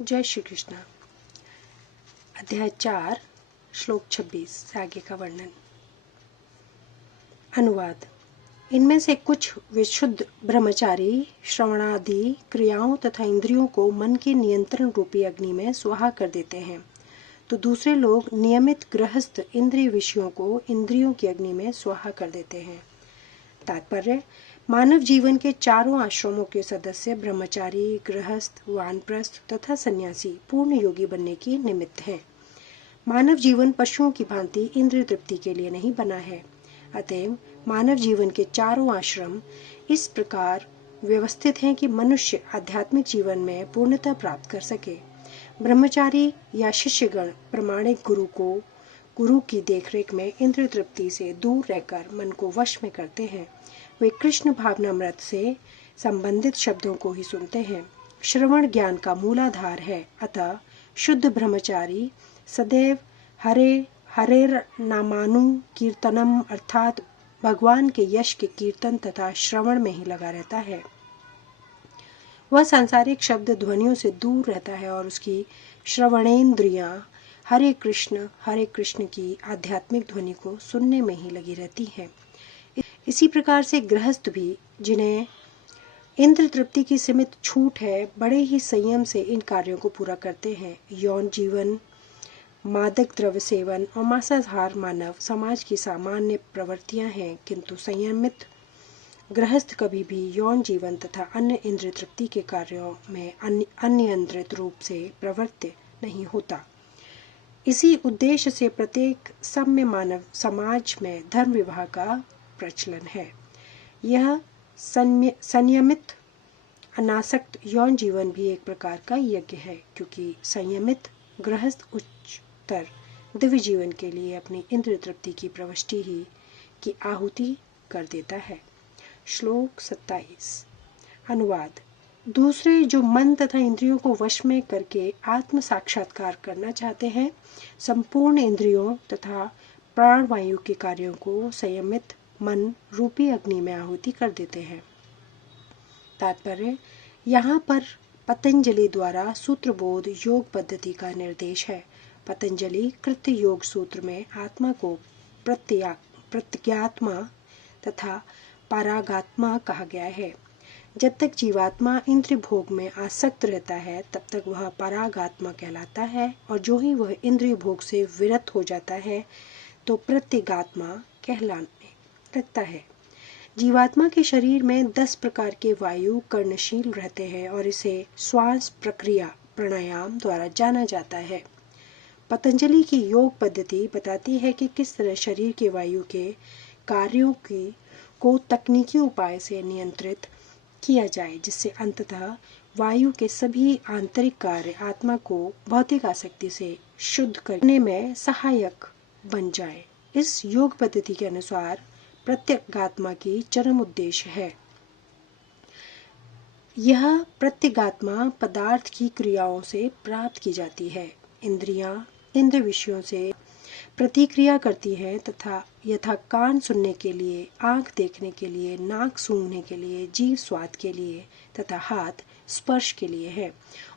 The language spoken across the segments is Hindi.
जय श्री कृष्ण। अध्याय 4 श्लोक 26 से आगे का वर्णन। अनुवाद। इनमें से कुछ विशुद्ध ब्रह्मचारी श्रवणादि क्रियाओं तथा इंद्रियों को मन के नियंत्रण रूपी अग्नि में स्वाहा कर देते हैं, तो दूसरे लोग नियमित गृहस्थ इंद्रिय विषयों को इंद्रियों की अग्नि में स्वाहा कर देते हैं। तात्पर्य: मानव जीवन के चारों आश्रमों के सदस्य ब्रह्मचारी, गृहस्थ, वानप्रस्थ तथा सन्यासी पूर्ण योगी बनने की निमित्त हैं। मानव जीवन पशुओं की भांति इंद्रिय तृप्ति के लिए नहीं बना है। अतएव मानव जीवन के चारों आश्रम इस प्रकार व्यवस्थित हैं कि मनुष्य आध्यात्मिक जीवन में पूर्णता प्राप्त कर सके। ब्रह्मचारी या शिष्यगण प्रामाणिक गुरु की देखरेख में इंद्रिय तृप्ति से दूर रहकर मन को वश में करते हैं। वे कृष्ण भावनामृत से संबंधित शब्दों को ही सुनते हैं। श्रवण ज्ञान का मूलाधार है। अतः शुद्ध ब्रह्मचारी सदैव हरेर नामानु कीर्तनम अर्थात भगवान के यश के कीर्तन तथा श्रवण में ही लगा रहता है। वह सांसारिक शब्द ध्वनियों से दूर रहता है और उसकी श्रवणेन्द्रियां हरे कृष्ण की आध्यात्मिक ध्वनि को सुनने में ही लगी रहती हैं। इसी प्रकार से गृहस्थ भी, जिन्हें इंद्र तृप्ति की सीमित छूट है, बड़े ही संयम से इन कार्यों को पूरा करते हैं। यौन जीवन, मादक द्रव्य सेवन और मांसाहार मानव समाज की सामान्य प्रवृत्तियां हैं, किंतु संयमित गृहस्थ कभी भी यौन जीवन तथा अन्य इंद्रिय तृप्ति के कार्यों में अनियंत्रित रूप से प्रवृत्त नहीं होता। इसी उद्देश्य से प्रत्येक सभ्य मानव समाज में धर्म विवाह का प्रचलन है। यह संयमित अनासक्त यौन जीवन भी एक प्रकार का यज्ञ है, क्योंकि संयमित गृहस्थ उच्चतर दिव्य जीवन के लिए अपनी इंद्रिय तृप्ति की प्रविष्टि ही की आहुति कर देता है। श्लोक 27। अनुवाद। दूसरे जो मन तथा इंद्रियों को वश में करके आत्म साक्षात्कार करना चाहते हैं, संपूर्ण इंद्रियों तथा प्राणवायु के कार्यों को संयमित मन रूपी अग्नि में आहुति कर देते हैं। तात्पर्य: यहाँ पर पतंजलि द्वारा सूत्रबोध योग पद्धति का निर्देश है। पतंजलि कृत्य योग सूत्र में आत्मा को प्रत्यगात्मा तथा परागात्मा कहा गया है। जब तक जीवात्मा इंद्रिय भोग में आसक्त रहता है, तब तक वह परागात्मा कहलाता है, और जो ही वह इंद्रिय भोग से विरत हो जाता है तो प्रत्यगात्मा कहलाने लगता है। जीवात्मा के शरीर में 10 प्रकार के वायु कर्णशील रहते हैं और इसे श्वास प्रक्रिया प्राणायाम द्वारा जाना जाता है। पतंजलि की योग पद्धति बताती है कि किस तरह शरीर के वायु के कार्यों को तकनीकी उपाय से नियंत्रित किया जाए, जिससे अंततः वायु के सभी आंतरिक कार्य आत्मा को भौतिक आसक्ति से शुद्ध करने में सहायक बन जाए। इस योग पद्धति के अनुसार प्रत्यगात्मा की चरम उद्देश्य है। यह प्रत्यगात्मा पदार्थ की क्रियाओं से प्राप्त की जाती है। इंद्रियां इंद्रिय विषयों से प्रतिक्रिया करती है तथा यथा कान सुनने के लिए, आंख देखने के लिए, नाक सूंघने के लिए, जीभ स्वाद के लिए तथा हाथ स्पर्श के लिए है,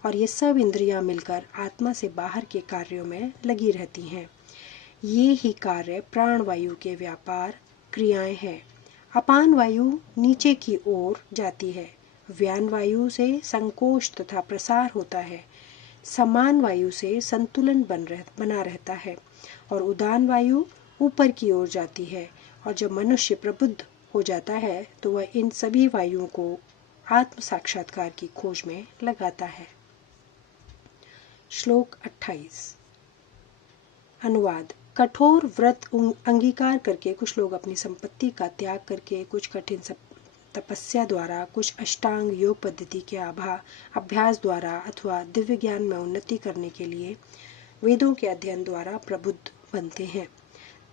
और ये सब इंद्रियां मिलकर आत्मा से बाहर के कार्यों में लगी रहती हैं। ये ही कार्य प्राणवायु के व्यापार क्रियाएं हैं। अपान वायु नीचे की ओर जाती है, व्यान वायु से संकोच तथा प्रसार होता है, समान वायु से संतुलन बना रहता है, और उदान वायु ऊपर की ओर जाती है। और जब मनुष्य प्रबुद्ध हो जाता है तो वह इन सभी वायुओं को आत्म साक्षात्कार की खोज में लगाता है। श्लोक 28। अनुवाद। कठोर व्रत अंगीकार करके कुछ लोग अपनी संपत्ति का त्याग करके, कुछ कठिन तपस्या द्वारा, कुछ अष्टांग योग पद्धति के अभ्यास द्वारा अथवा दिव्य ज्ञान में उन्नति करने के लिए वेदों के अध्ययन द्वारा प्रबुद्ध बनते हैं।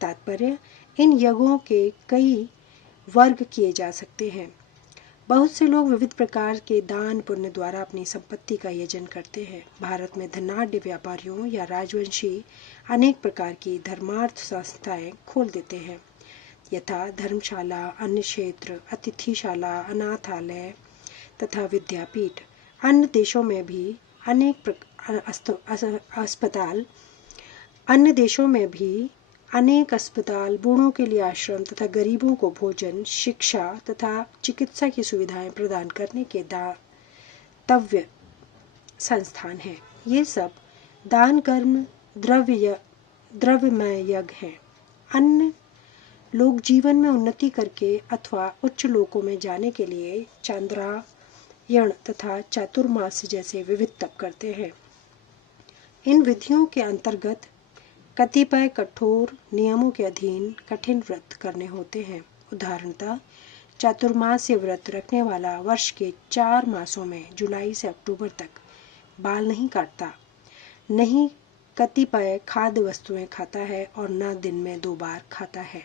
तात्पर्य: इन यज्ञों के कई वर्ग किए जा सकते हैं। बहुत से लोग विविध प्रकार के दान पुण्य द्वारा अपनी संपत्ति का यजन करते हैं। भारत में धनाढ्य व्यापारियों या राजवंशी अनेक प्रकार की धर्मार्थ संस्थाएं खोल देते हैं, यथा धर्मशाला, अन्न क्षेत्र, अतिथिशाला, अनाथालय तथा विद्यापीठ। अन्य देशों में भी अस्पताल। अन्य देशों में भी अनेक अस्पताल बूढ़ों के लिए आश्रम तथा गरीबों को भोजन, शिक्षा तथा चिकित्सा की सुविधाएं प्रदान करने के दातव्य संस्थान हैं। ये सब दान कर्म द्रव्यमय यज्ञ हैं। अन्य लोग जीवन में उन्नति करके अथवा उच्च लोकों में जाने के लिए चांद्रायण तथा चातुर्मास जैसे विविध तप करते हैं। इन विधियों के अंतर्गत कतिपय कठोर नियमों के अधीन कठिन व्रत करने होते हैं। उदाहरणतः चातुर्मास्य व्रत रखने वाला वर्ष के 4 मासों में जुलाई से अक्टूबर तक बाल नहीं काटता, नहीं कतिपय खाद्य वस्तुएं खाता है और न दिन में 2 बार खाता है,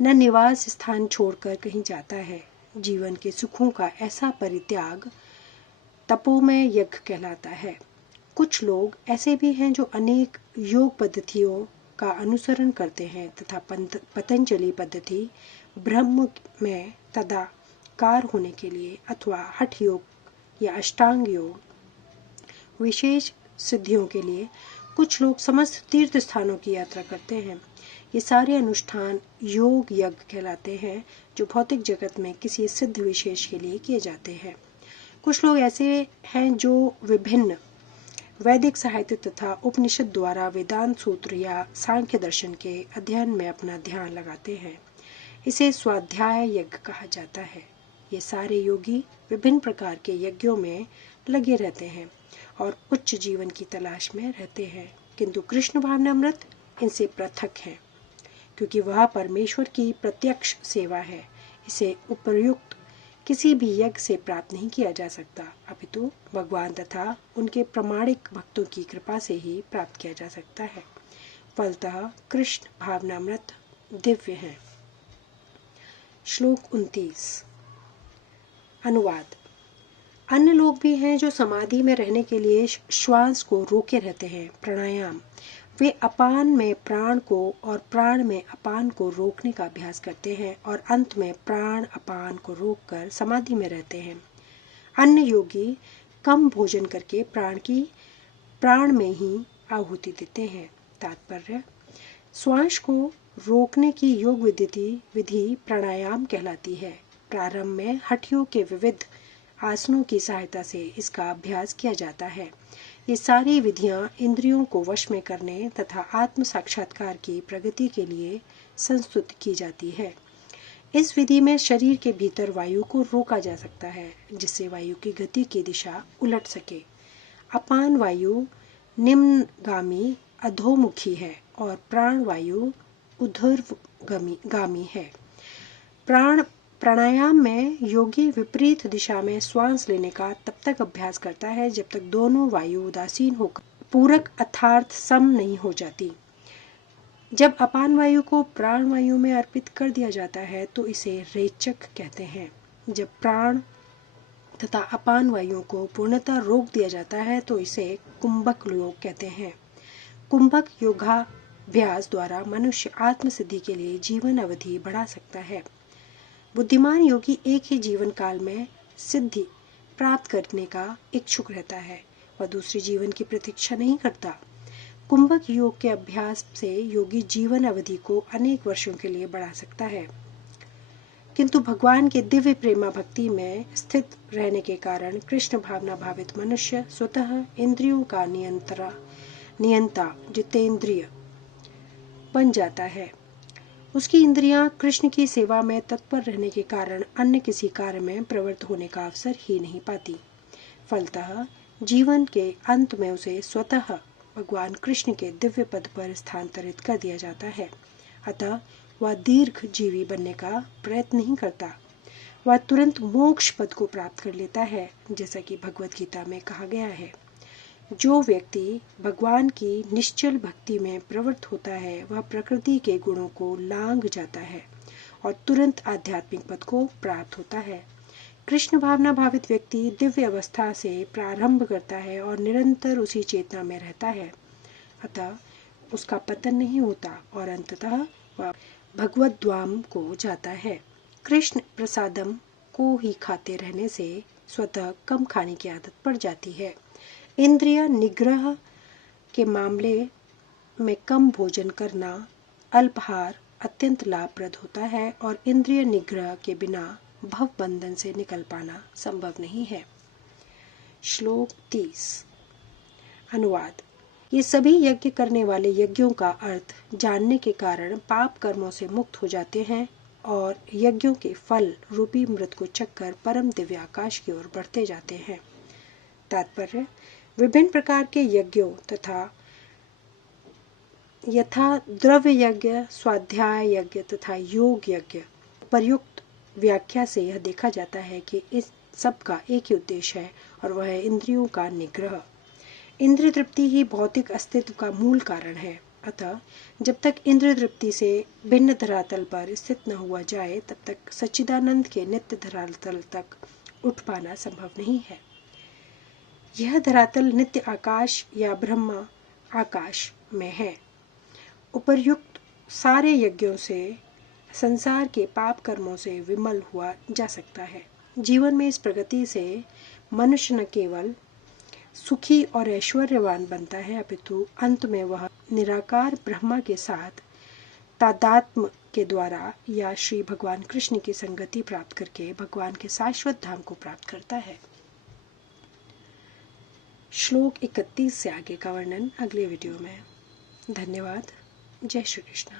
न निवास स्थान छोड़कर कहीं जाता है। जीवन के सुखों का ऐसा परित्याग तपोमय यज्ञ कहलाता है। कुछ लोग ऐसे भी हैं जो अनेक योग पद्धतियों का अनुसरण करते हैं तथा पतंजलि पद्धति ब्रह्म में तदाकार होने के लिए अथवा हठ योग या अष्टांग योग विशेष सिद्धियों के लिए कुछ लोग समस्त तीर्थ स्थानों की यात्रा करते हैं। ये सारे अनुष्ठान योग यज्ञ कहलाते हैं जो भौतिक जगत में किसी सिद्ध विशेष के लिए किए जाते हैं। कुछ लोग ऐसे हैं जो विभिन्न वैदिक साहित्य तथा उपनिषद द्वारा वेदांत सूत्र या सांख्य दर्शन के अध्ययन में अपना ध्यान लगाते हैं। इसे स्वाध्याय यज्ञ कहा जाता है। ये सारे योगी विभिन्न प्रकार के यज्ञों में लगे रहते हैं और उच्च जीवन की तलाश में रहते हैं, किंतु कृष्ण भावनामृत इनसे पृथक है क्योंकि वह परमेश्वर की प्रत्यक्ष सेवा है। इसे उपर्युक्त किसी भी यज्ञ से प्राप्त नहीं किया जा सकता, अपितु भगवान तथा उनके प्रामाणिक भक्तों की कृपा से ही प्राप्त किया जा सकता है। फलतः कृष्ण भावनामृत दिव्य है। श्लोक 29। अनुवाद। अन्य लोग भी हैं जो समाधि में रहने के लिए श्वास को रोके रहते हैं, प्राणायाम। वे अपान में प्राण को और प्राण में अपान को रोकने का अभ्यास करते हैं और अंत में प्राण अपान को रोककर समाधि में रहते हैं। अन्य योगी कम भोजन करके प्राण में ही आहुति देते हैं। तात्पर्य: श्वास को रोकने की योग विधि प्राणायाम कहलाती है। प्रारंभ में हठियों के विविध आसनों की सहायता से इसका अभ्यास किया जाता है। ये सारी विधियां इंद्रियों को वश में करने तथा आत्म साक्षात्कार की प्रगति के लिए संस्तुत की जाती है। इस विधि में शरीर के भीतर वायु को रोका जा सकता है जिससे वायु की गति की दिशा उलट सके। अपान वायु निम्नगामी अधोमुखी है और प्राण वायु ऊर्ध्वगामी है। प्राणायाम में योगी विपरीत दिशा में श्वास लेने का तब तक अभ्यास करता है जब तक दोनों वायु उदासीन होकर पूरक अर्थात सम नहीं हो जाती। जब अपान वायु को प्राण वायु में अर्पित कर दिया जाता है तो इसे रेचक कहते हैं। जब प्राण तथा अपान वायु को पूर्णतः रोक दिया जाता है तो इसे कुंभक योग कहते हैं। कुंभक योगाभ्यास द्वारा मनुष्य आत्म सिद्धि के लिए जीवन अवधि बढ़ा सकता है। बुद्धिमान योगी एक ही जीवन काल में सिद्धि प्राप्त करने का इच्छुक रहता है, वह दूसरे जीवन की प्रतीक्षा नहीं करता। कुंभक योग के अभ्यास से योगी जीवन अवधि को अनेक वर्षों के लिए बढ़ा सकता है, किंतु भगवान के दिव्य प्रेमा भक्ति में स्थित रहने के कारण कृष्ण भावना भावित मनुष्य स्वतः इंद्रियों का नियंता जितेंद्रिय बन जाता है। उसकी इंद्रियां कृष्ण की सेवा में तत्पर रहने के कारण अन्य किसी कार्य में प्रवृत्त होने का अवसर ही नहीं पाती। फलतः जीवन के अंत में उसे स्वतः भगवान कृष्ण के दिव्य पद पर स्थानांतरित कर दिया जाता है। अतः वह दीर्घ जीवी बनने का प्रयत्न नहीं करता, वह तुरंत मोक्ष पद को प्राप्त कर लेता है, जैसा कि भगवत गीता में कहा गया है। जो व्यक्ति भगवान की निश्चल भक्ति में प्रवृत्त होता है वह प्रकृति के गुणों को लांघ जाता है और तुरंत आध्यात्मिक पद को प्राप्त होता है। कृष्ण भावना भावित व्यक्ति दिव्य अवस्था से प्रारंभ करता है और निरंतर उसी चेतना में रहता है, अतः उसका पतन नहीं होता और अंततः वह भगवत धाम को जाता है। कृष्ण प्रसादम को ही खाते रहने से स्वतः कम खाने की आदत पड़ जाती है। इंद्रिय निग्रह के मामले में कम भोजन करना, अल्पाहार अत्यंत लाभप्रद होता है और इंद्रिय निग्रह के बिना भव बंधन से निकल पाना संभव नहीं है। श्लोक 30। अनुवाद। ये सभी यज्ञ करने वाले यज्ञों का अर्थ जानने के कारण पाप कर्मों से मुक्त हो जाते हैं और यज्ञों के फल रूपी मृत को चखकर परम दिव्य आकाश की ओर बढ़ते जाते हैं। तात्पर्य। विभिन्न प्रकार के यज्ञों तथा यथा द्रव्य यज्ञ, स्वाध्याय यज्ञ तथा योग यज्ञ पर्युक्त व्याख्या से यह देखा जाता है कि इस सब का एक ही उद्देश्य है और वह है इंद्रियों का निग्रह। इंद्रिय तृप्ति ही भौतिक अस्तित्व का मूल कारण है। अतः जब तक इंद्रिय तृप्ति से भिन्न धरातल पर स्थित न हुआ जाए तब तक सच्चिदानंद के नित्य धरातल तक उठ पाना संभव नहीं है। यह धरातल नित्य आकाश या ब्रह्म आकाश में है। उपर्युक्त सारे यज्ञों से संसार के पाप कर्मों से विमल हुआ जा सकता है। जीवन में इस प्रगति से मनुष्य न केवल सुखी और ऐश्वर्यवान बनता है अपितु अंत में वह निराकार ब्रह्मा के साथ तादात्म्य के द्वारा या श्री भगवान कृष्ण की संगति प्राप्त करके भगवान के शाश्वत धाम को प्राप्त करता है। श्लोक 31 से आगे का वर्णन अगले वीडियो में। धन्यवाद। जय श्री कृष्ण।